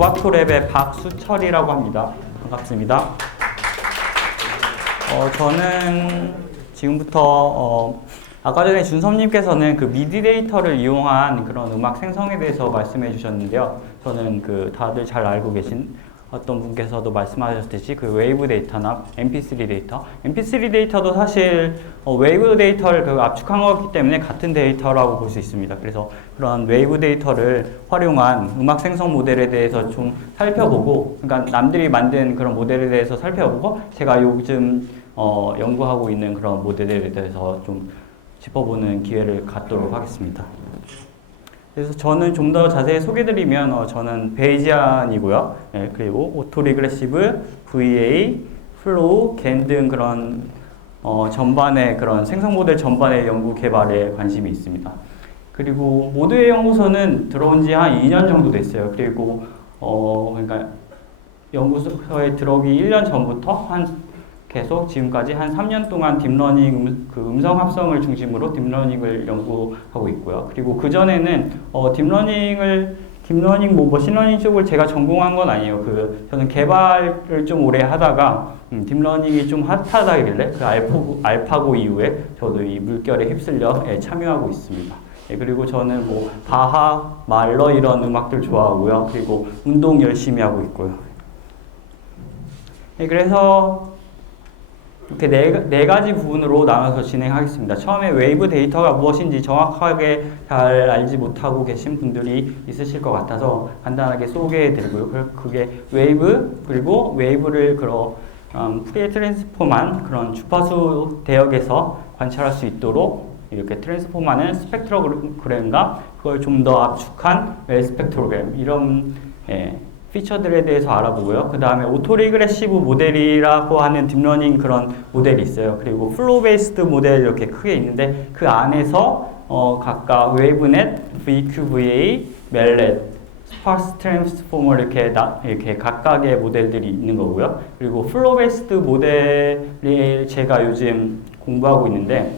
로바토랩의 박수철이라고 합니다. 반갑습니다. 저는 지금부터 아까 전에 준섭님께서는 그 미디 데이터를 이용한 그런 음악 생성에 대해서 말씀해 주셨는데요. 저는 그 다들 잘 알고 계신 어떤 분께서도 말씀하셨듯이 그 웨이브 데이터나 MP3 데이터, MP3 데이터도 사실 웨이브 데이터를 그 압축한 거기 때문에 같은 데이터라고 볼 수 있습니다. 그래서 그런 웨이브 데이터를 활용한 음악 생성 모델에 대해서 좀 살펴보고, 그러니까 남들이 만든 그런 모델에 대해서 살펴보고, 제가 요즘 연구하고 있는 그런 모델에 대해서 좀 짚어보는 기회를 갖도록 하겠습니다. 그래서 저는 좀 더 자세히 소개드리면 저는 베이지안이고요. 네, 그리고 오토리그레시브, VA, 플로우, 겐 등 그런 전반의 그런 생성 모델 전반의 연구 개발에 관심이 있습니다. 그리고 모드의 연구소는 들어온 지 한 2년 정도 됐어요. 그리고 그러니까 연구소에 들어오기 1년 전부터 계속 지금까지 한 3년 동안 딥러닝 음성 합성을 중심으로 딥러닝을 연구하고 있고요. 그리고 그 전에는 딥러닝 머신러닝 쪽을 제가 전공한 건 아니에요. 저는 개발을 좀 오래 하다가 딥러닝이 좀 핫하다길래 그 알파고 이후에 저도 이 물결에 휩쓸려 참여하고 있습니다. 그리고 저는 바하, 말러 이런 음악들 좋아하고요. 그리고 운동 열심히 하고 있고요. 그래서 이렇게 네 가지 부분으로 나눠서 진행하겠습니다. 처음에 웨이브 데이터가 무엇인지 정확하게 잘 알지 못하고 계신 분들이 있으실 것 같아서 간단하게 소개해드리고요. 그게 웨이브, 그리고 웨이브를 푸리에 트랜스폼한 그런 주파수 대역에서 관찰할 수 있도록 이렇게 트랜스폼하는 스펙트로그램과 그걸 좀 더 압축한 웰 스펙트로그램, 이런 피처들에 대해서 알아보고요. 그 다음에 오토리그레시브 모델이라고 하는 딥러닝 그런 모델이 있어요. 그리고 플로우 베이스드 모델 이렇게 크게 있는데 그 안에서 각각 웨이브넷, VQVA, 멜렛, 스파스 트랜스포머 이렇게 각각의 모델들이 있는 거고요. 그리고 플로우 베이스드 모델이 제가 요즘 공부하고 있는데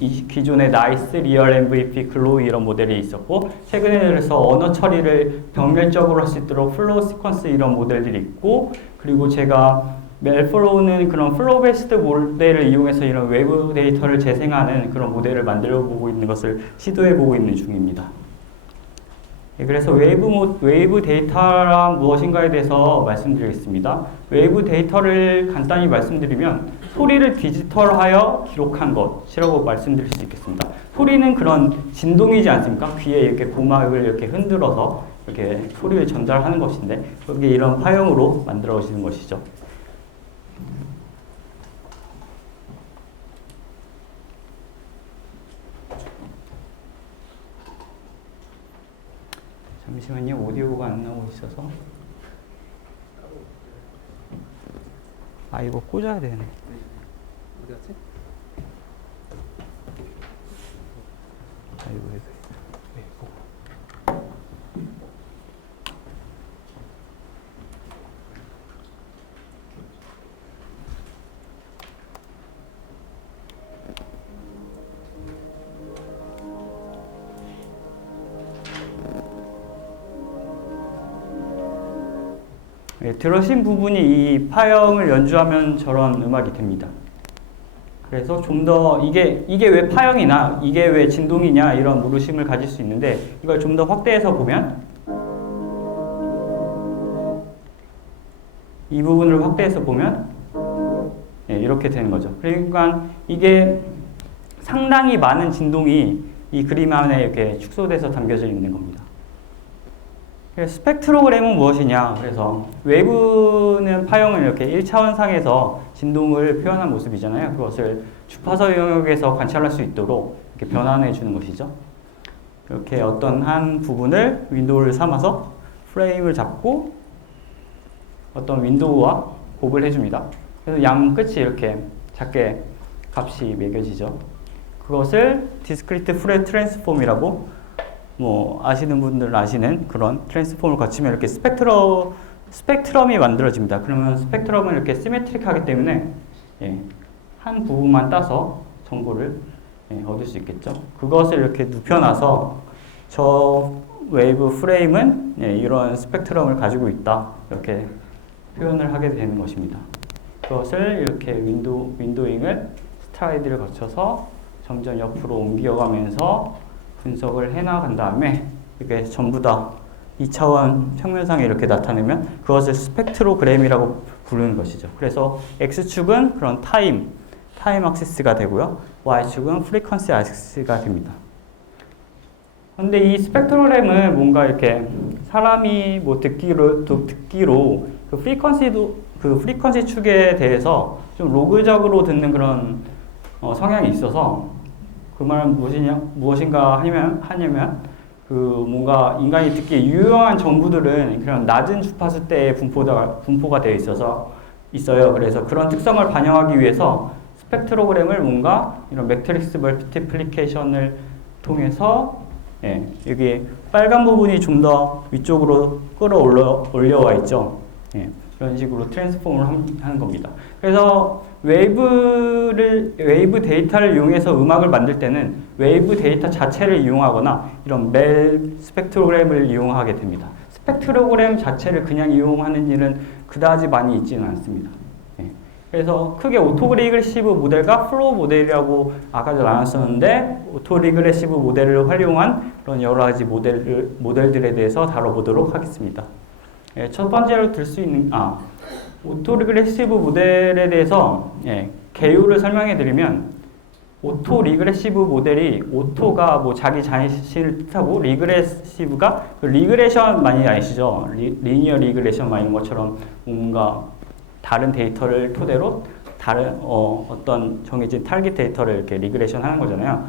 이 기존에 나이스, 리얼 MVP, 글로우 이런 모델이 있었고, 최근에 그래서 언어 처리를 병렬적으로 할 수 있도록 플로우 시퀀스 이런 모델들이 있고, 그리고 제가 멜플로우는 그런 플로우 베이스드 모델을 이용해서 이런 웨이브 데이터를 재생하는 그런 모델을 만들어 보고 있는 것을 시도해 보고 있는 중입니다. 그래서 웨이브 데이터란 무엇인가에 대해서 말씀드리겠습니다. 웨이브 데이터를 간단히 말씀드리면 소리를 디지털하여 기록한 것이라고 말씀드릴 수 있겠습니다. 소리는 그런 진동이지 않습니까? 귀에 이렇게 고막을 이렇게 흔들어서 이렇게 소리를 전달하는 것인데, 그게 이런 파형으로 만들어지는 것이죠. 잠시만요. 오디오가 안 나오고 있어서. 이거 꽂아야 되네. 어디 갔지? 이거 해서. 들으신 부분이 이 파형을 연주하면 저런 음악이 됩니다. 그래서 좀 더 이게 왜 파형이나 이게 왜 진동이냐 이런 물으심을 가질 수 있는데, 이걸 좀 더 확대해서 보면 이 부분을 확대해서 보면 이렇게 되는 거죠. 그러니까 이게 상당히 많은 진동이 이 그림 안에 이렇게 축소돼서 담겨져 있는 겁니다. 스펙트로그램은 무엇이냐? 그래서 웨이브는 파형을 이렇게 1차원상에서 진동을 표현한 모습이잖아요. 그것을 주파수 영역에서 관찰할 수 있도록 이렇게 변환해 주는 것이죠. 이렇게 어떤 한 부분을 윈도우를 삼아서 프레임을 잡고 어떤 윈도우와 곱을 해줍니다. 그래서 양 끝이 이렇게 작게 값이 매겨지죠. 그것을 디스크리트 프레 트랜스폼이라고, 아시는 분들은 아시는 그런 트랜스폼을 거치면 이렇게 스펙트럼이 만들어집니다. 그러면 스펙트럼은 이렇게 시메트릭하기 때문에 한 부분만 따서 정보를 얻을 수 있겠죠. 그것을 이렇게 눕혀놔서 저 웨이브 프레임은 이런 스펙트럼을 가지고 있다. 이렇게 표현을 하게 되는 것입니다. 그것을 이렇게 윈도잉을 스트라이드를 거쳐서 점점 옆으로 옮겨가면서 분석을 해나간 다음에 이게 전부 다 2차원 평면상에 이렇게 나타내면 그것을 스펙트로그램이라고 부르는 것이죠. 그래서 X축은 그런 타임 액시스가 되고요. Y축은 프리퀀시 액시스가 됩니다. 근데 이 스펙트로그램은 뭔가 이렇게 사람이 뭐 듣기로 그 프리퀀시 축에 대해서 좀 로그적으로 듣는 그런 성향이 있어서 그 말은 무엇인가 하냐면 그 뭔가 인간이 듣기에 유용한 정보들은 그런 낮은 주파수 대의 분포가 되어 있어요. 그래서 그런 특성을 반영하기 위해서 스펙트로그램을 뭔가 이런 매트릭스 멀티플리케이션을 통해서 여기 빨간 부분이 좀 더 위쪽으로 끌어올려와 있죠. 이런 식으로 트랜스폼을 하는 겁니다. 그래서 웨이브 데이터를 이용해서 음악을 만들 때는 웨이브 데이터 자체를 이용하거나 이런 멜 스펙트로그램을 이용하게 됩니다. 스펙트로그램 자체를 그냥 이용하는 일은 그다지 많이 있지는 않습니다. 그래서 크게 오토리그레시브 모델과 플로우 모델이라고 아까도 나눴었는데 오토리그레시브 모델을 활용한 그런 여러 가지 모델들에 대해서 다뤄보도록 하겠습니다. 첫 번째로 들 수 있는 오토리그레시브 모델에 대해서 개요를 설명해 드리면 오토리그레시브 모델이 오토가 뭐 자기 자신을 뜻하고 리그레시브가 리그레션 많이 아시죠? 리니어 리그레션 이런 것처럼 뭔가 다른 데이터를 토대로 다른 어떤 정해진 타깃 데이터를 이렇게 리그레션 하는 거잖아요.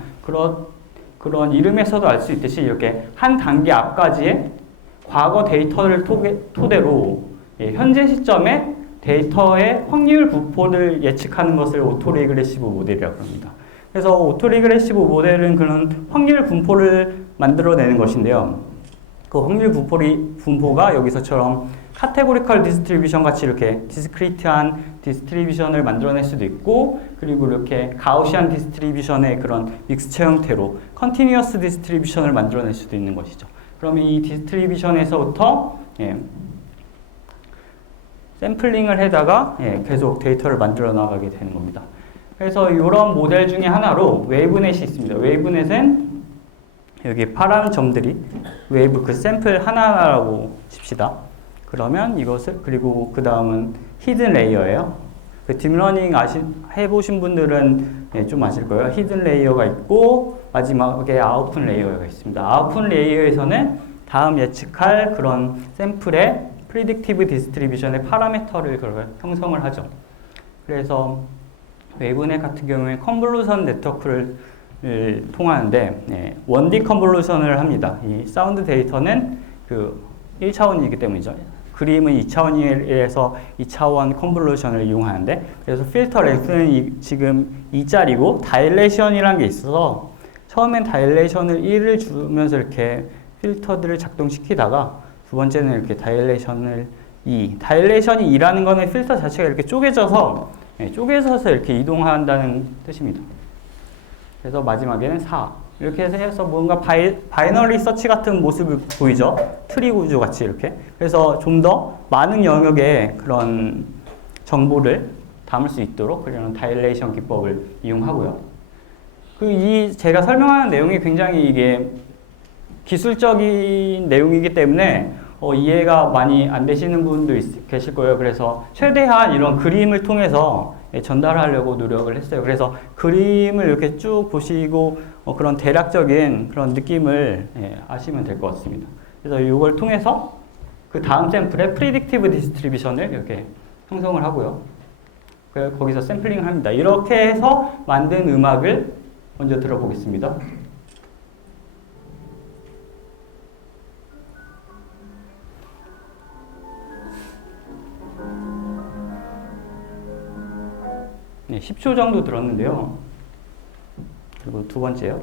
그런 이름에서도 알 수 있듯이 이렇게 한 단계 앞까지의 과거 데이터를 토대로 현재 시점에 데이터의 확률 분포를 예측하는 것을 오토리그레시브 모델이라고 합니다. 그래서 오토리그레시브 모델은 그런 확률 분포를 만들어내는 것인데요. 그 확률 분포가 여기서처럼 카테고리컬 디스트리뷰션 같이 이렇게 디스크리트한 디스트리뷰션을 만들어낼 수도 있고, 그리고 이렇게 가우시안 디스트리뷰션의 그런 믹스처 형태로 컨티뉴어스 디스트리뷰션을 만들어낼 수도 있는 것이죠. 그러면 이 디스트리뷰션에서부터 샘플링을 해다가 계속 데이터를 만들어 나가게 되는 겁니다. 그래서 이런 모델 중에 하나로 웨이브넷이 있습니다. 웨이브넷은 여기 파란 점들이 웨이브 그 샘플 하나하나라고 칩시다. 그러면 이것을, 그리고 그 다음은 히든 레이어예요. 그 딥러닝 해보신 분들은 좀 아실 거예요. 히든 레이어가 있고 마지막에 아웃풋 레이어가 있습니다. 아웃풋 레이어에서는 다음 예측할 그런 샘플의 프리딕티브 디스트리뷰션의 파라미터를 형성을 하죠. 그래서 웨이브넷 같은 경우에 컨볼루션 네트워크를 통하는데 1D 컨볼루션을 합니다. 이 사운드 데이터는 그 1차원이기 때문이죠. 그림은 2차원이라서 2차원 컨볼루션을 이용하는데, 그래서 필터 렉스는 지금 2짜리고 다일레이션이라는 게 있어서 처음엔 다일레이션을 1을 주면서 이렇게 필터들을 작동시키다가 두 번째는 이렇게 다일레이션을 2. 다일레이션이 2라는 거는 필터 자체가 이렇게 쪼개져서 이렇게 이동한다는 뜻입니다. 그래서 마지막에는 4. 이렇게 해서 뭔가 바이너리 서치 같은 모습을 보이죠? 트리 구조 같이 이렇게. 그래서 좀 더 많은 영역의 그런 정보를 담을 수 있도록 그런 다일레이션 기법을 이용하고요. 제가 설명하는 내용이 굉장히 이게 기술적인 내용이기 때문에 이해가 많이 안 되시는 분도 계실 거예요. 그래서 최대한 이런 그림을 통해서 전달하려고 노력을 했어요. 그래서 그림을 이렇게 쭉 보시고 그런 대략적인 그런 느낌을 아시면 될 것 같습니다. 그래서 이걸 통해서 그 다음 샘플의 프리딕티브 디스트리뷰션을 이렇게 형성을 하고요. 거기서 샘플링을 합니다. 이렇게 해서 만든 음악을 먼저 들어보겠습니다. 네, 10초 정도 들었는데요. 그리고 두 번째요.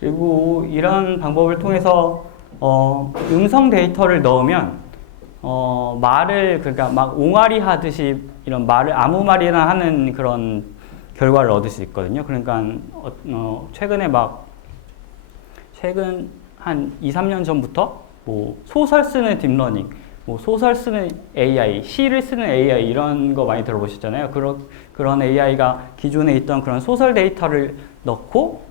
그리고 이런 방법을 통해서 음성 데이터를 넣으면 말을 그러니까 막 옹알이 하듯이 이런 말을 아무 말이나 하는 그런 결과를 얻을 수 있거든요. 그러니까 최근 한 2, 3년 전부터 뭐 소설 쓰는 딥러닝, 뭐 소설 쓰는 AI, 시를 쓰는 AI 이런 거 많이 들어보셨잖아요. 그런 AI가 기존에 있던 그런 소설 데이터를 넣고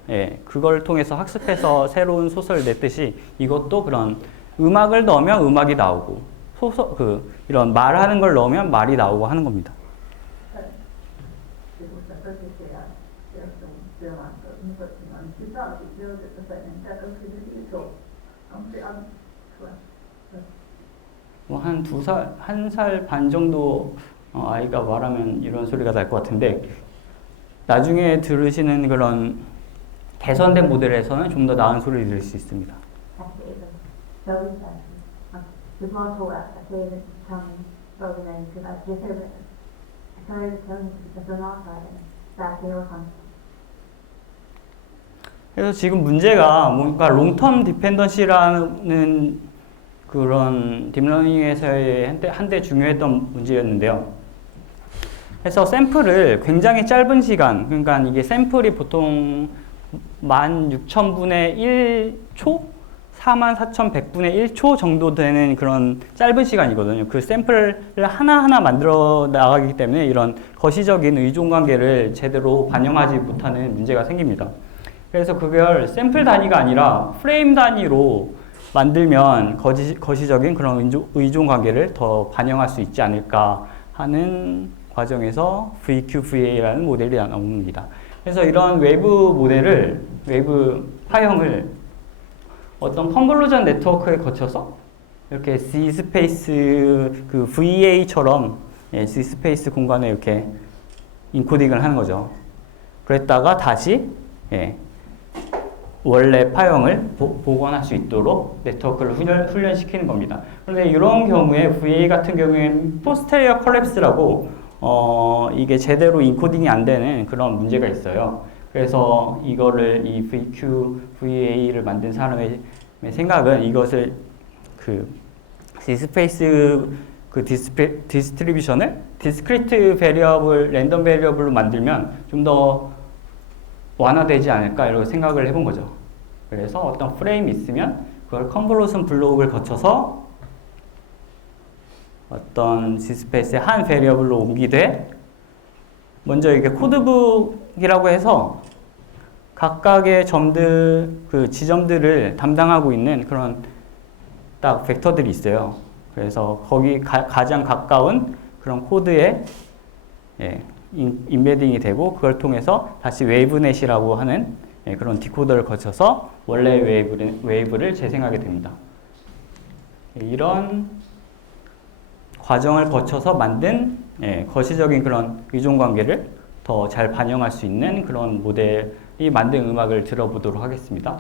그걸 통해서 학습해서 새로운 소설을 냈듯이 이것도 그런 음악을 넣으면 음악이 나오고 이런 말하는 걸 넣으면 말이 나오고 하는 겁니다. 뭐 한 2살, 1살 반 정도 아이가 말하면 이런 소리가 날 것 같은데 나중에 들으시는 그런 개선된 모델에서는 좀 더 나은 소리를 들을 수 있습니다. 그래서 지금 문제가 뭔가 롱텀 디펜던시라는 그런 딥러닝에서의 한때 중요했던 문제였는데요. 그래서 샘플을 굉장히 짧은 시간, 그러니까 이게 샘플이 보통 16,000분의 1초? 44,100분의 1초 정도 되는 그런 짧은 시간이거든요. 그 샘플을 하나하나 만들어 나가기 때문에 이런 거시적인 의존 관계를 제대로 반영하지 못하는 문제가 생깁니다. 그래서 그걸 샘플 단위가 아니라 프레임 단위로 만들면 거시적인 그런 의존 관계를 더 반영할 수 있지 않을까 하는 과정에서 VQ-VA라는 모델이 나옵니다. 그래서 이런 웨이브 파형을 어떤 컨볼루전 네트워크에 거쳐서 이렇게 Z스페이스 그 VA처럼 Z스페이스 공간에 이렇게 인코딩을 하는 거죠. 그랬다가 다시 원래 파형을 복원할 수 있도록 네트워크를 훈련시키는 겁니다. 그런데 이런 경우에 VA 같은 경우에는 포스테리어 컬랩스라고 이게 제대로 인코딩이 안 되는 그런 문제가 있어요. 그래서 이거를 이 VA를 만든 사람의 생각은 이것을 그 Z스페이스 그 디스트리뷰션을 디스크리트 베리어블, 랜덤 베리어블로 만들면 좀 더 완화되지 않을까 이렇게 생각을 해본 거죠. 그래서 어떤 프레임이 있으면 그걸 컨볼루션 블록을 거쳐서 어떤 Z스페이스의 한 베리어블로 옮기되 먼저 이게 코드북이라고 해서 각각의 그 지점들을 담당하고 있는 그런 딱 벡터들이 있어요. 그래서 거기 가장 가까운 그런 코드에 인베딩이 되고 그걸 통해서 다시 웨이브넷이라고 하는 그런 디코더를 거쳐서 원래 웨이브를 재생하게 됩니다. 이런 과정을 거쳐서 만든 거시적인 그런 의존 관계를 더 잘 반영할 수 있는 그런 모델이 만든 음악을 들어보도록 하겠습니다.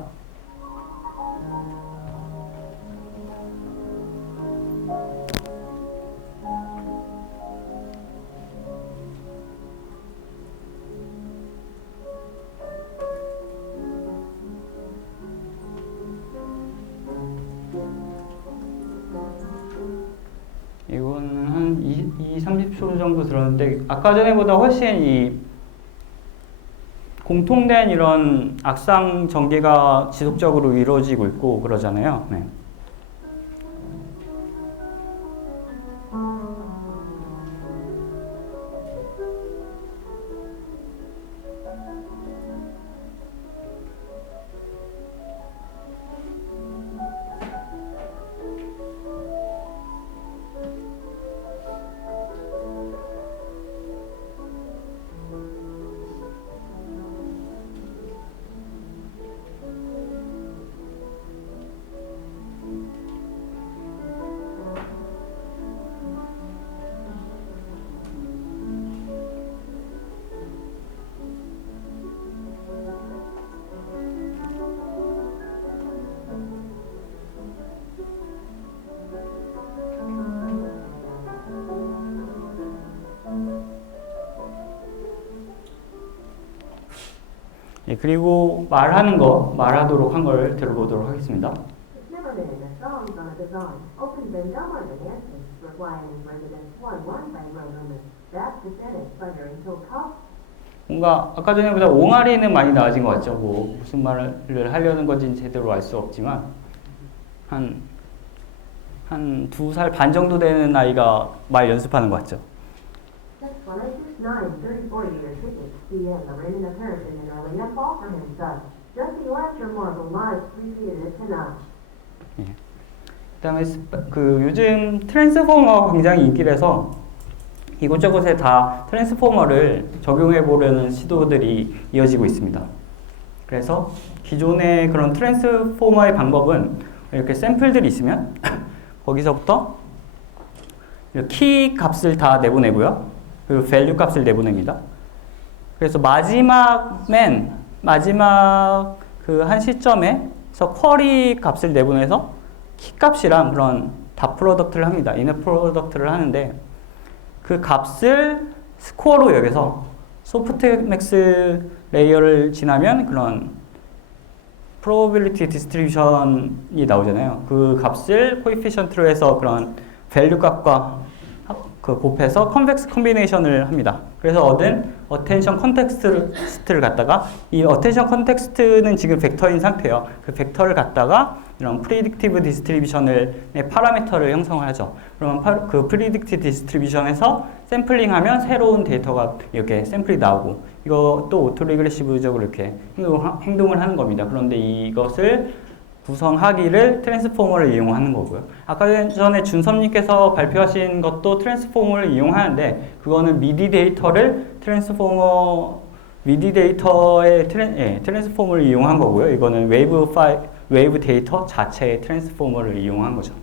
이거는 한 30초 정도 들었는데 아까 전에보다 훨씬 이 공통된 이런 악상 전개가 지속적으로 이루어지고 있고 그러잖아요. 네. 그리고 말하도록 한 걸 들어보도록 하겠습니다. It's never been in the songs on a design. Open Vendoma and Dancing. flying in residence 11 by row number. That's descended further until top. 뭔가 아까 전에보다 옹알이는 많이 나아진 것 같죠. 뭐 무슨 말을 하려는 건지는 제대로 알 수 없지만 한 2살 반 정도 되는 아이가 말 연습하는 것 같죠. That's 1869, 34-year ticket. CN, the rating of Harrison and Arlena fall for him, son. Just the electro marble live 3 feet at a notch. 그다음에 그 요즘 트랜스포머가 굉장히 인기라서 이곳저곳에 다 트랜스포머를 적용해 보려는 시도들이 이어지고 있습니다. 그래서 기존의 그런 트랜스포머의 방법은 이렇게 샘플들이 있으면 거기서부터 키 값을 다 내보내고요. 그리고 밸류 값을 내보냅니다. 그래서 마지막 그 한 시점에서 쿼리 값을 내보내서 키 값이랑 그런 닷 프로덕트를 합니다. 이너 프로덕트를 하는데 그 값을 스코어로 여기서 소프트맥스 레이어를 지나면 그런 probability distribution이 나오잖아요. 그 값을 코에피션트로 해서 그런 밸류 값과 그 곱해서 컨벡스 컴비네이션을 합니다. 그래서 얻은 어텐션 컨텍스트를 갖다가 이 어텐션 컨텍스트는 지금 벡터인 상태예요. 그 벡터를 갖다가 이런 프리딕티브 디스트리뷰션의 파라미터를 형성을 하죠. 그러면 그 프리딕티브 디스트리뷰션에서 샘플링하면 새로운 데이터가 이렇게 샘플이 나오고 이것도 오토리그레시브적으로 이렇게 행동을 하는 겁니다. 그런데 이것을 구성하기를 트랜스포머를 이용하는 거고요. 아까 전에 준섭님께서 발표하신 것도 트랜스포머를 이용하는데 그거는 미디 데이터의 트랜스포머를 이용한 거고요. 이거는 웨이브 데이터 자체의 트랜스포머를 이용한 거죠.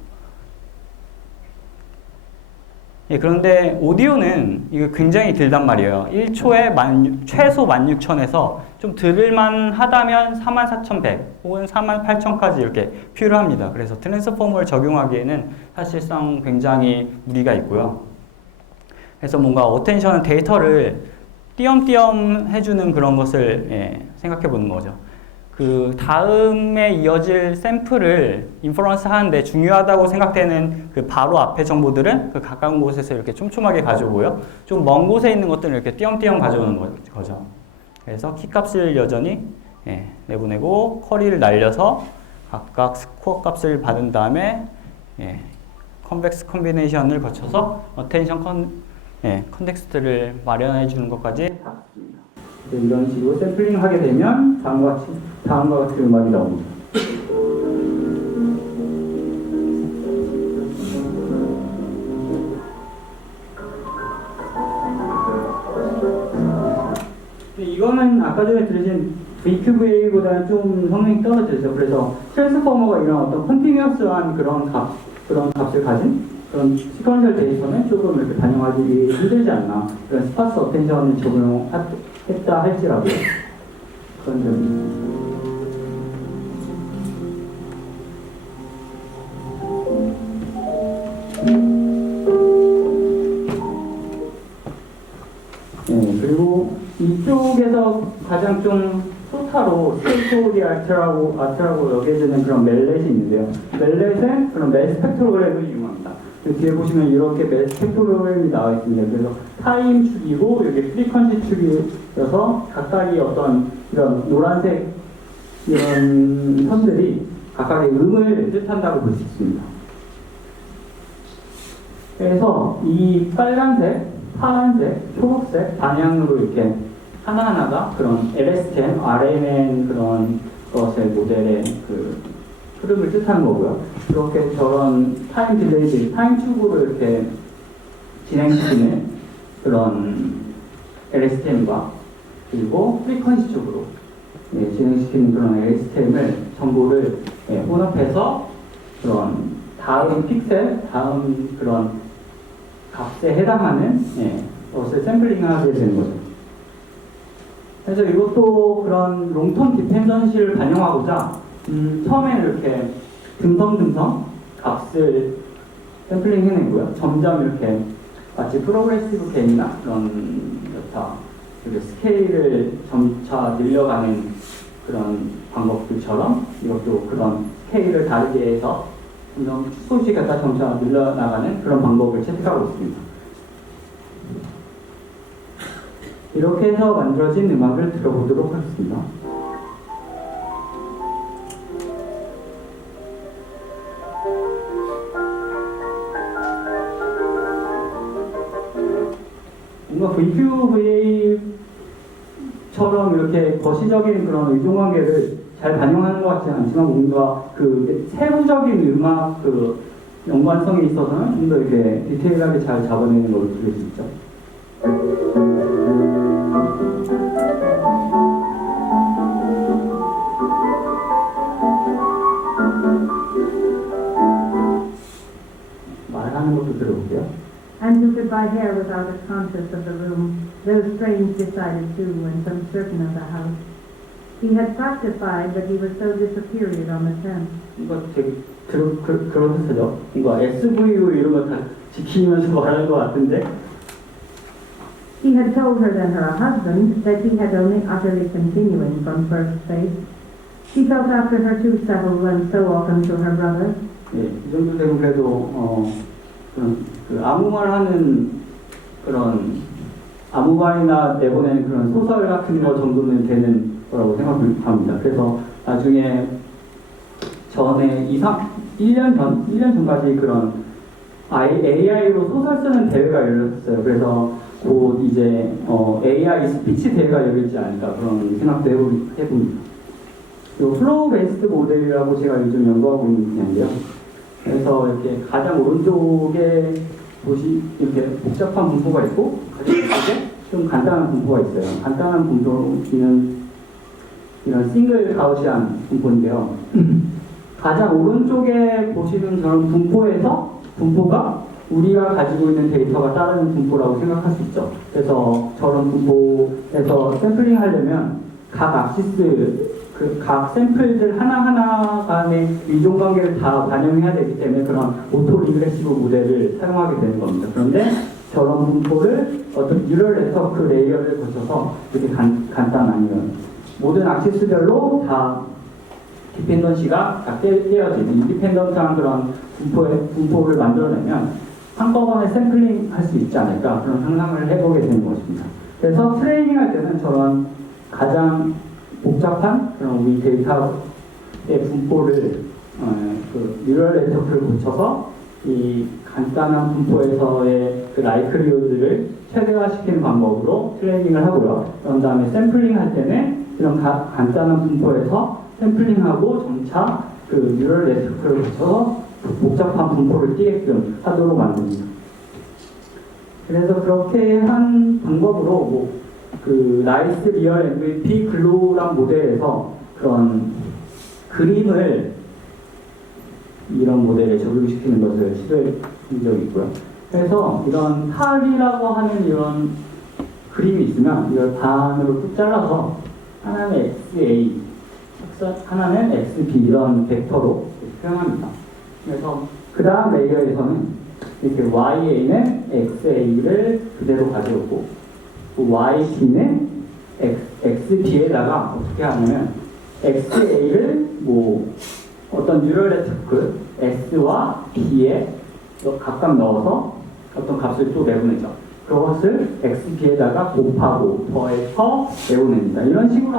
예, 그런데 오디오는 이거 굉장히 길단 말이에요. 1초에 최소 16,000에서 좀 들을만 하다면 44,100 혹은 48,000까지 이렇게 필요합니다. 그래서 트랜스포머를 적용하기에는 사실상 굉장히 무리가 있고요. 그래서 뭔가 어텐션 데이터를 띄엄띄엄 해주는 그런 것을 생각해 보는 거죠. 그 다음에 이어질 샘플을 인퍼런스 하는데 중요하다고 생각되는 그 바로 앞에 정보들은 그 가까운 곳에서 이렇게 촘촘하게 가져오고요. 좀 먼 곳에 있는 것들은 이렇게 띄엄띄엄 가져오는 거죠. 그래서 키 값을 여전히 내보내고 쿼리를 날려서 각각 스코어 값을 받은 다음에 컨벡스 컴비네이션을 거쳐서 어텐션 컨텍스트를 마련해 주는 것까지 다 같습니다. 이런 식으로 샘플링 하게 되면 다음과 같은 음악이 나옵니다. 이거는 아까 전에 들으신 VQVA보다는 좀 성능이 떨어지죠. 그래서 트랜스포머가 이런 어떤 컨티뉴어스한 그런 값을 가진 그런 시퀀셜 데이터는 조금 이렇게 반영하기 힘들지 않나. 그런 스파스 어텐션을 적용했다 할지라도 그런 점이. 그리고 이쪽에서 가장 좀 소타로 스테이토리 아트라고 여겨지는 그런 멜렛이 있는데요. 멜렛은 그런 매스펙트로그램을 이용합니다. 뒤에 보시면 이렇게 매스펙트로그램이 나와 있습니다. 그래서 타임 축이고 여기 프리퀀시 축이어서 각각이 어떤 이런 노란색 이런 선들이 각각의 음을 뜻한다고 볼 수 있습니다. 그래서 이 빨간색, 파란색, 초록색 방향으로 이렇게 하나하나가 그런 LSTM, RMN 그런 것의 모델의 그 흐름을 뜻하는 거고요. 이렇게 저런 타임 딜레이들, 타임 축으로 이렇게 진행시키는 그런 LSTM과 그리고 프리퀀시 쪽으로 진행시키는 그런 LSTM을 정보를 혼합해서 그런 다음 픽셀, 다음 그런 값에 해당하는 것을 샘플링하게 되는 거죠. 그래서 이것도 그런 롱텀 디펜던시를 반영하고자 처음에는 이렇게 듬성듬성 값을 샘플링 해내고요. 점점 이렇게 마치 프로그레시브 게임이나 그런 여타 스케일을 점차 늘려가는 그런 방법들처럼 이것도 그런 스케일을 다르게 해서 점점 소식 갖다 점차 늘려나가는 그런 방법을 채택하고 있습니다. 이렇게 해서 만들어진 음악을 들어보도록 하겠습니다. 뭔가 VQVA처럼 이렇게 거시적인 그런 의존관계를 잘 반영하는 것 같지는 않지만 뭔가 그 세부적인 음악 그 연관성에 있어서는 좀 더 이렇게 디테일하게 잘 잡아내는 걸로 들릴 수 있죠. 말하는 것도 들어볼게요. And who could buy hair without a conscious of the room, though strange decided too, and some certain of the house. He had practified, but he was so disappeared on the 10th. 이거 되게 그렇듯하죠. 뭔가 SVU 이런 거 다 지키면서 말하는 것 같은데. He had told her that her husband, that he had only utterly continuing from first faith. She felt after her too several runs so often to her brother. 예, 이 정도 되면 그래도 그 아무 말하는 그런 아무 말이나 내보내는 그런 소설 같은 거 정도는 되는 거라고 생각합니다. 그래서 나중에 전에 1년 전까지 그런 AI로 소설 쓰는 대회가 열렸어요. 그래서 곧 이제 AI 스피치 대회가 열리지 않을까 그런 생각도 해봅니다. 그리고 플로우 베이스드 모델이라고 제가 요즘 연구하고 있는 분야인데요. 그래서 이렇게 가장 오른쪽에 이렇게 복잡한 분포가 있고 가장 왼쪽에 좀 간단한 분포가 있어요. 간단한 분포는 이런 싱글 가우시안 분포인데요. 가장 오른쪽에 보시는 저런 분포가 우리가 가지고 있는 데이터가 따르는 분포라고 생각할 수 있죠. 그래서 저런 분포에서 샘플링 하려면 각 샘플들 하나하나 간의 이종관계를 다 반영해야 되기 때문에 그런 오토 리그레시브 모델을 사용하게 되는 겁니다. 그런데 저런 분포를 어떤 뉴럴 네트워크 레이어를 거쳐서 이렇게 간단한 모든 악시스별로 다 디펜던시가 다 떼어지는 인디펜던트한 그런 분포를 만들어내면 한꺼번에 샘플링 할 수 있지 않을까 그런 상상을 해보게 되는 것입니다. 그래서 트레이닝 할 때는 저런 가장 복잡한 그런 우리 데이터의 분포를 그 뉴럴 네트워크를 거쳐서 이 간단한 분포에서의 그 라이클리우드를 최대화시키는 방법으로 트레이닝을 하고요. 그런 다음에 샘플링 할 때는 이런 간단한 분포에서 샘플링하고 점차 그 뉴럴 네트워크를 거쳐서 복잡한 분포를 띄게끔 하도록 만듭니다. 그래서 그렇게 한 방법으로 그 라이스 리얼 MVP 글로랑 모델에서 그런 그림을 이런 모델에 적용시키는 것을 시도해 본 적이 있고요. 그래서 이런 팔이라고 하는 이런 그림이 있으면 이걸 반으로 쭉 잘라서 하나는 XA, 하나는 XB 이런 벡터로 표현합니다. 그래서 그 다음 레이어에서는 이렇게 YA는 XA를 그대로 가져오고 YB는 XB에다가 어떻게 하냐면 XA를 어떤 뉴럴 네트워크 S와 B에 각각 넣어서 어떤 값을 또 내보내죠. 그것을 XB에다가 곱하고 더해서 내보냅니다. 이런 식으로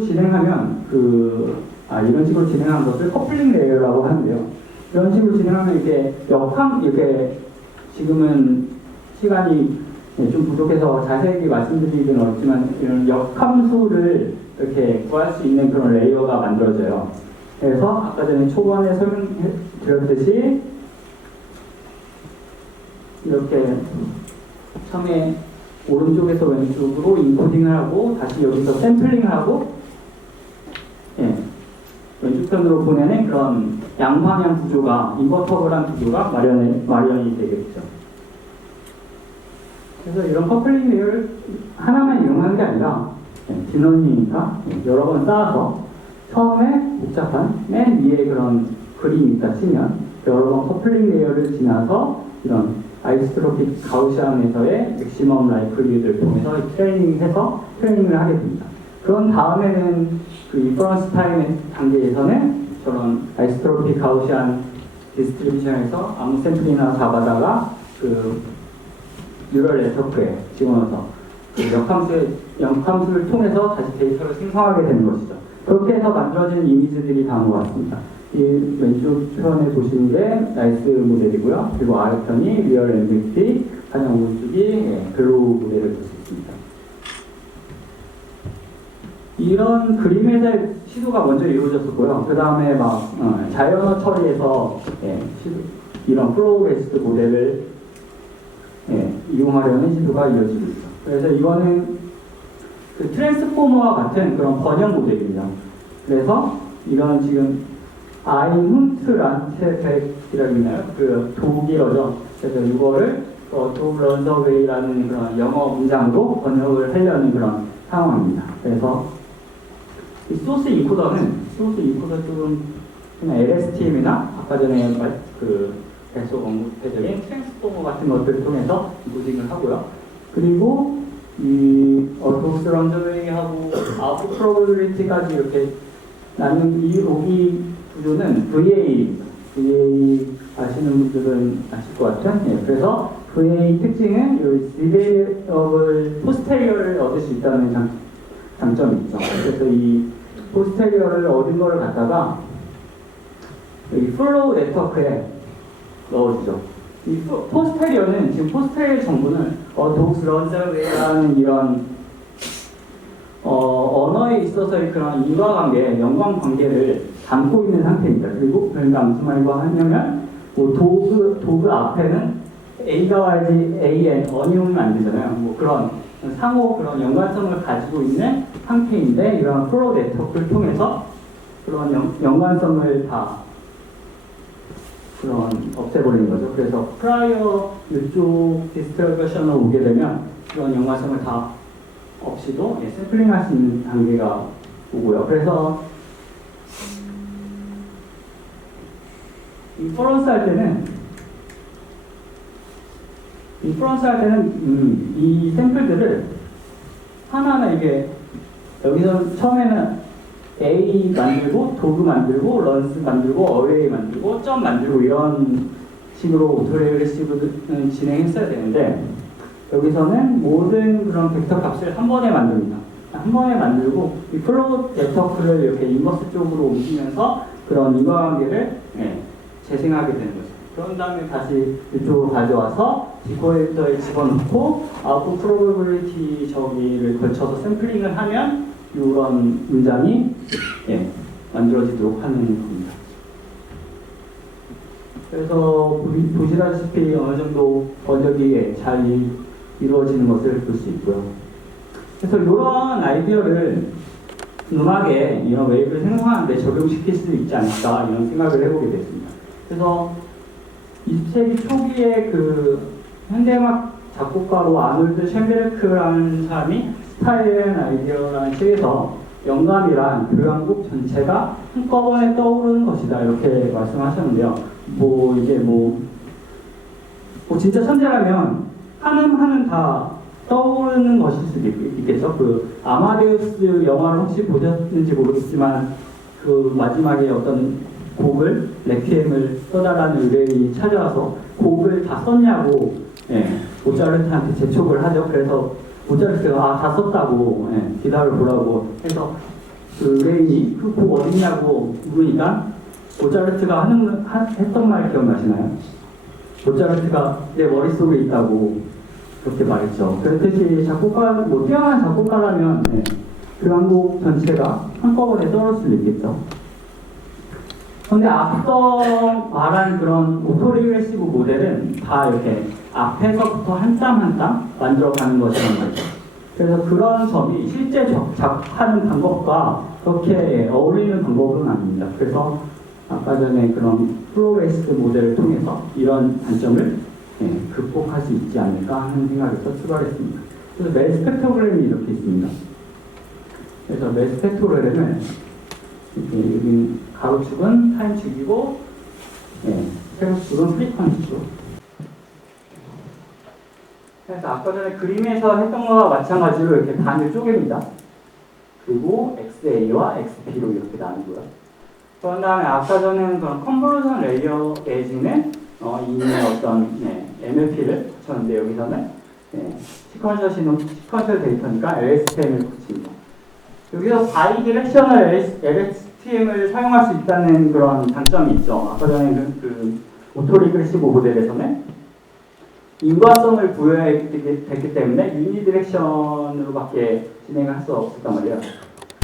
진행하면 이런 식으로 진행하는 것을 커플링 레이어라고 하는데요. 이런 식으로 진행하면 이렇게 지금은 시간이 좀 부족해서 자세히 말씀드리기는 어렵지만 이런 역함수를 이렇게 구할 수 있는 그런 레이어가 만들어져요. 그래서 아까 전에 초반에 설명드렸듯이 이렇게 처음에 오른쪽에서 왼쪽으로 인코딩을 하고 다시 여기서 샘플링을 하고 왼쪽 편으로 보내는 그런 양방향 구조가 인버터블한 구조가 마련이 되겠죠. 그래서 이런 커플링 레이어를 하나만 이용하는 게 아니라 딥러닝이니까 여러 번 쌓아서 처음에 복잡한 맨 위에 그런 그림이 있다 치면 여러 번 커플링 레이어를 지나서 이런 아이소트로픽 가우시안에서의 맥시멈 라이클리우드를 통해서 트레이닝을 하게 됩니다. 그런 다음에는 그 인퍼런스 타임 단계에서는 저런 아이스트로픽 가우시안 디스트리뷰션에서 아무 샘플이나 잡아다가 그 뉴럴 네트워크에 집어넣어서 그 역함수를 통해서 다시 데이터를 생성하게 되는 것이죠. 그렇게 해서 만들어진 이미지들이 다음과 같습니다. 이 왼쪽 편에 보시는 게 나이스 모델이고요. 그리고 아래편이 리얼 MVP, 가장 오른쪽이 글로우 모델을 볼 수 있습니다. 이런 그림에서의 시도가 먼저 이루어졌었고요. 그 다음에 막 자연어 처리에서 이런 플로우 베이스드 모델을 이용하려는 시도가 이루어지고 있죠. 그래서 이거는 그 트랜스포머와 같은 그런 번역 모델입니다. 그래서 이건 지금 아인훈트란체백이라고 있나요? 그 독일어죠. 그래서 이거를 도런서웨이라는 그런 영어 문장으로 번역을 하려는 그런 상황입니다. 그래서 이 소스 인코더 쪽은 그냥 LSTM이나 아까 전에 계속 언급해드린 트랜스포머 같은 것들을 통해서 인코딩을 하고요. 그리고 이 도스 런저웨이하고 아웃풋 프로버빌리티까지 이렇게 나눈 이 로기 구조는 VA 아시는 분들은 아실 것 같아요. 그래서 VA 특징은 이 리베이어블 포스테리어를 얻을 수 있다는 장점이 있죠. 그래서 이 포스테리어를 얻은 거를 갖다가 이 플로우 네트워크에 넣어주죠. 이 포스테리어는 지금 포스테리어 정보는 도스 런저웨이라는 이런 언어에 있어서의 그런 인과관계, 연관관계를 담고 있는 상태입니다. 그리고 그러니까 무슨 말인가 하냐면 뭐 도구 앞에는 A가 와야지 AN, 어니오면 안 되잖아요. 뭐 그런 상호 그런 연관성을 가지고 있는 상태인데 이런 플로우 네트워크를 통해서 그런 연관성을 다 그런 없애버리는 거죠. 그래서 프라이어 이쪽 디스트리뷰션으로 오게 되면 그런 연관성을 다 없이도 샘플링할 수 있는 단계가 오고요. 그래서 인퍼런스 할 때는 이 샘플들을 하나하나 이게 여기서 처음에는 A 만들고 도구 만들고 런스 만들고 어레이 만들고 점 만들고 이런 식으로 오토레그레시브는 진행했어야 되는데 여기서는 모든 그런 벡터 값을 한 번에 만듭니다. 한 번에 만들고 이 플로우 네트워크를 이렇게 인버스 쪽으로 옮기면서 그런 인과관계를 재생하게 되는 거죠. 그런 다음에 다시 이쪽으로 가져와서 디코데이터에 집어넣고 아웃풋 프로버빌리티 저기를 걸쳐서 샘플링을 하면 이런 문장이 만들어지도록 하는 겁니다. 그래서 보시다시피 어느 정도 번역이 잘 이루어지는 것을 볼 수 있고요. 그래서 이런 아이디어를 음악에 이런 웨이브를 생성하는데 적용시킬 수 있지 않을까 이런 생각을 해보게 됐습니다. 그래서 20세기 초기에 그 현대음악 작곡가로 아놀드 쉔베르크라는 사람이 스타일 앤 아이디어라는 책에서 영감이란 교향곡 전체가 한꺼번에 떠오르는 것이다 이렇게 말씀하셨는데요. 이게 진짜 천재라면 한음 다 떠오르는 것일 수도 있겠죠. 그 아마데우스 영화를 혹시 보셨는지 모르겠지만 그 마지막에 어떤 곡을 레퀴엠을 써달라는 의뢰인이 찾아와서 곡을 다 썼냐고 모차르트한테 재촉을 하죠. 그래서 모차르트가 다 썼다고 기사를 보라고 해서 그 의뢰인이 그 곡 어딨냐고 물으니까 모차르트가 했던 말 기억나시나요? 모차르트가 내 머릿속에 있다고 그렇게 말했죠. 그랬듯이 작곡가, 뛰어난 작곡가라면 교향곡 전체가 한꺼번에 떠올 수도 있겠죠. 그런데 앞서 말한 그런 오토리그레시브 모델은 다 이렇게 앞에서부터 한 땀 한 땀 만들어가는 것이라는 거죠. 그래서 그런 점이 실제 작하는 방법과 그렇게 어울리는 방법은 아닙니다. 그래서 아까 전에 그런 플로레스 모델을 통해서 이런 단점을 극복할 수 있지 않을까 하는 생각에서 출발했습니다. 그래서 멜 스펙트로그램이 이렇게 있습니다. 그래서 멜 스펙트로그램을 여기 가로축은 타임축이고 세로축은 프리퀀시축. 그래서 아까 전에 그림에서 했던 것과 마찬가지로 이렇게 반을 쪼갭니다. 그리고 XA와 XP로 이렇게 나누고요. 그런 다음에 아까 전에는 그런 컨볼루션 레이어 에이징은 이미 어떤 MLP를 붙였는데 여기서는 시퀀셜 데이터니까 LSTM을 붙입니다. 여기서 바이디렉셔널 LSTM을 사용할 수 있다는 그런 장점이 있죠. 아까 전에 그 오토리그레시브 모델에서는 인과성을 부여했기 때문에 유니디렉션으로밖에 진행을 할 수 없었단 말이에요.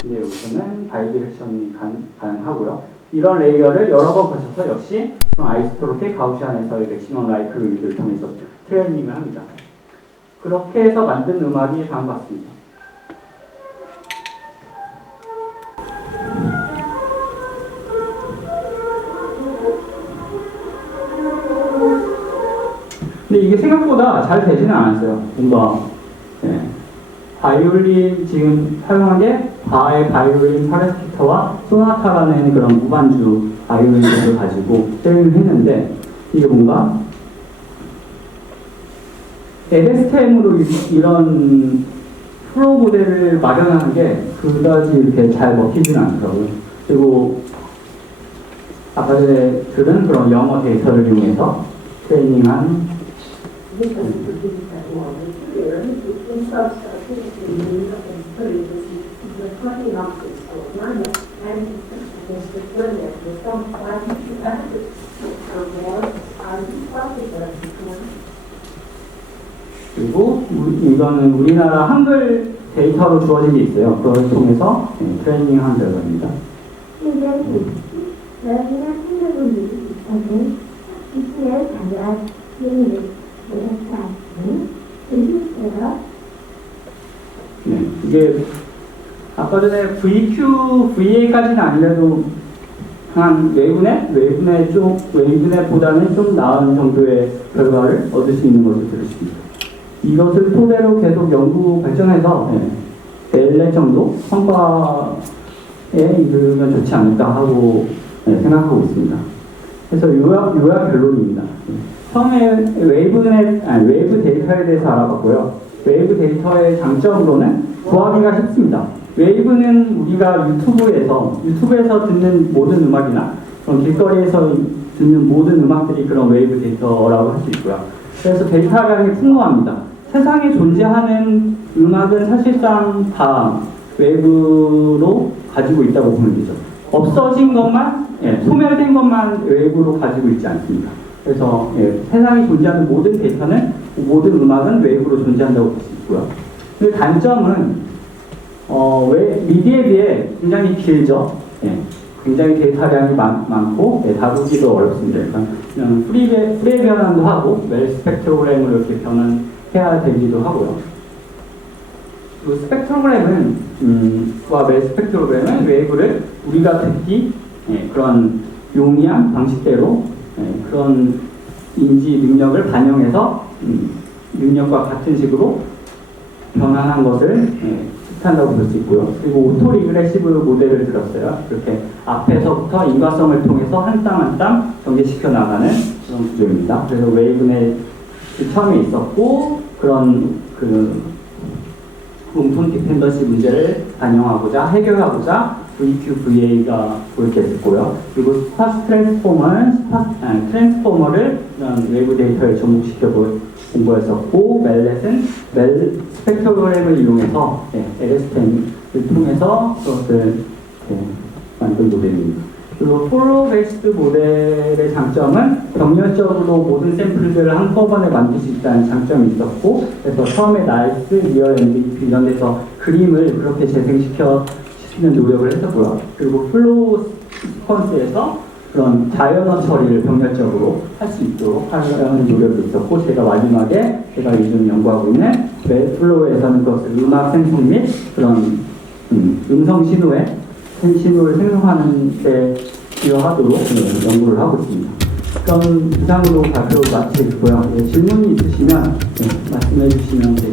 근데 여기서는 바이디렉션이 가능하고요. 이런 레이어를 여러 번 거쳐서 역시 아이스토로케 가우시안에서의 맥시멈 라이클리를 통해서 트레이닝을 합니다. 그렇게 해서 만든 음악이 다음 같습니다. 근데 이게 생각보다 잘 되지는 않았어요. 뭔가 바이올린 지금 사용한 게 바의 바이올린 파레스키터와 소나타라는 그런 무반주 바이올린을 가지고 게임을 했는데 이게 뭔가 LSTM으로 이런 프로 모델을 마련하는 게 그다지 이렇게 잘 먹히지는 않더라고요. 그리고 아까 전에 들은 그런 영어 데이터를 이용해서 트레이닝한 그리고 이거는 우리나라 한글 데이터로 주어진 게 있어요. 그걸 통해서 트레이닝한 결과입니다. 이게 아까 전에 VQ, VA까지는 아니라도 한 웨이브넷보다는 좀 나은 정도의 결과를 얻을 수 있는 것으로 들으십니다. 이것을 토대로 계속 연구 발전해서 벨레 정도 성과에 이르면 좋지 않을까 하고 생각하고 있습니다. 그래서 요약 결론입니다. 처음에 웨이브 데이터에 대해서 알아봤고요. 웨이브 데이터의 장점으로는 구하기가 쉽습니다. 웨이브는 우리가 유튜브에서 듣는 모든 음악이나 그런 길거리에서 듣는 모든 음악들이 그런 웨이브 데이터라고 할 수 있고요. 그래서 데이터량이 풍부합니다. 세상에 존재하는 음악은 사실상 다 웨이브로 가지고 있다고 보면 되죠. 없어진 것만, 소멸된 것만 웨이브로 가지고 있지 않습니다. 그래서 세상에 존재하는 모든 데이터는, 모든 음악은 웨이브로 존재한다고 볼 수 있고요. 그 단점은 미디에 비해 굉장히 길죠. 굉장히 데이터량이 많고 다루기도 어렵습니다. 그러니까 프리에 변환도 하고 웰 스펙트로그램으로 이렇게 변환해야 되기도 하고요. 그 스펙트로그램은 웰 스펙트로그램은 웨이브를 우리가 듣기 그런 용이한 방식대로 그런 인지 능력을 반영해서 능력과 같은 식으로 변환한 것을 뜻한다고 볼 수 있고요. 그리고 오토 리그레시브 모델을 들었어요. 그렇게 앞에서부터 인과성을 통해서 한 땀 한 땀 전개시켜 나가는 그런 구조입니다. 그래서 웨이브넷이 처음에 있었고 그런 부분 디펜던시 문제를 반영하고자 해결하고자 VQ, VA가 도입됐고요. 그리고 스파스 트랜스포머를 이런 웨이브 데이터에 접목시켜 본 거였었고, 멜렛은 스펙트로그램을 이용해서 LSTM을 통해서 그것을 만든 모델입니다. 그리고 폴로 베이스드 모델의 장점은 병렬적으로 모든 샘플들을 한꺼번에 만들 수 있다는 장점이 있었고, 그래서 처음에 나이스, 리얼, MVP 이런 데서 그림을 그렇게 재생시키는 노력을 했었고요. 그리고 플로우 시퀀스에서 그런 자연어 처리를 병렬적으로 할 수 있도록 하려는 노력도 있었고, 제가 마지막에 제가 요즘 연구하고 있는 플로우에서는 그것을 음악 생성 및 그런 음성 신호를 생성하는 데 기여하도록 연구를 하고 있습니다. 그럼 이상으로 발표 마치겠고요. 질문이 있으시면 말씀해 주시면 됩니다.